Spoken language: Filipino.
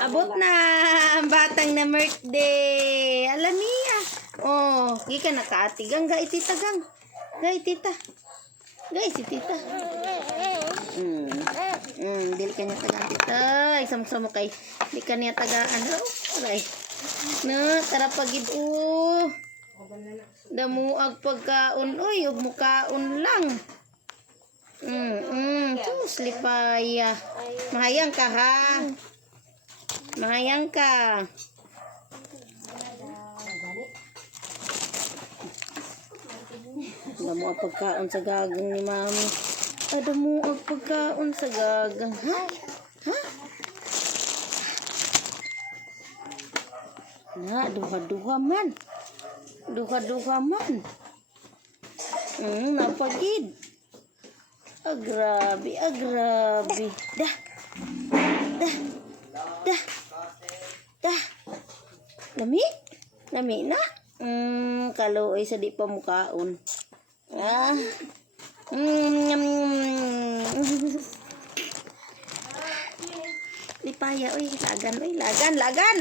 Abot na ang batang na birthday. Alam niya. Oh, gika na kaatigang. Gay, tita, gang. Gay, tita. Gay, si tita. Dili ka niya tagaan, tita. Ay, samok-samok kay. Dili ka niya tagaan. Aray. Na, tara pagid. Damuag pagkaon. Uy, huwag mo kaon lang. Sus, lipaya. Mahayang ka, ha? Mahayang ka. Damuag pagkaon sa gagang ni mami. Damuag pagkaon sa gagang. Ha? Ha? Na, duha-duha man. Duha-duha man. Napagid. Grabe, grabe. Dah. Lami? Lami na? Kaluoy sa di pa mukaon. Lipaya, uy, lagan, uy, lagan.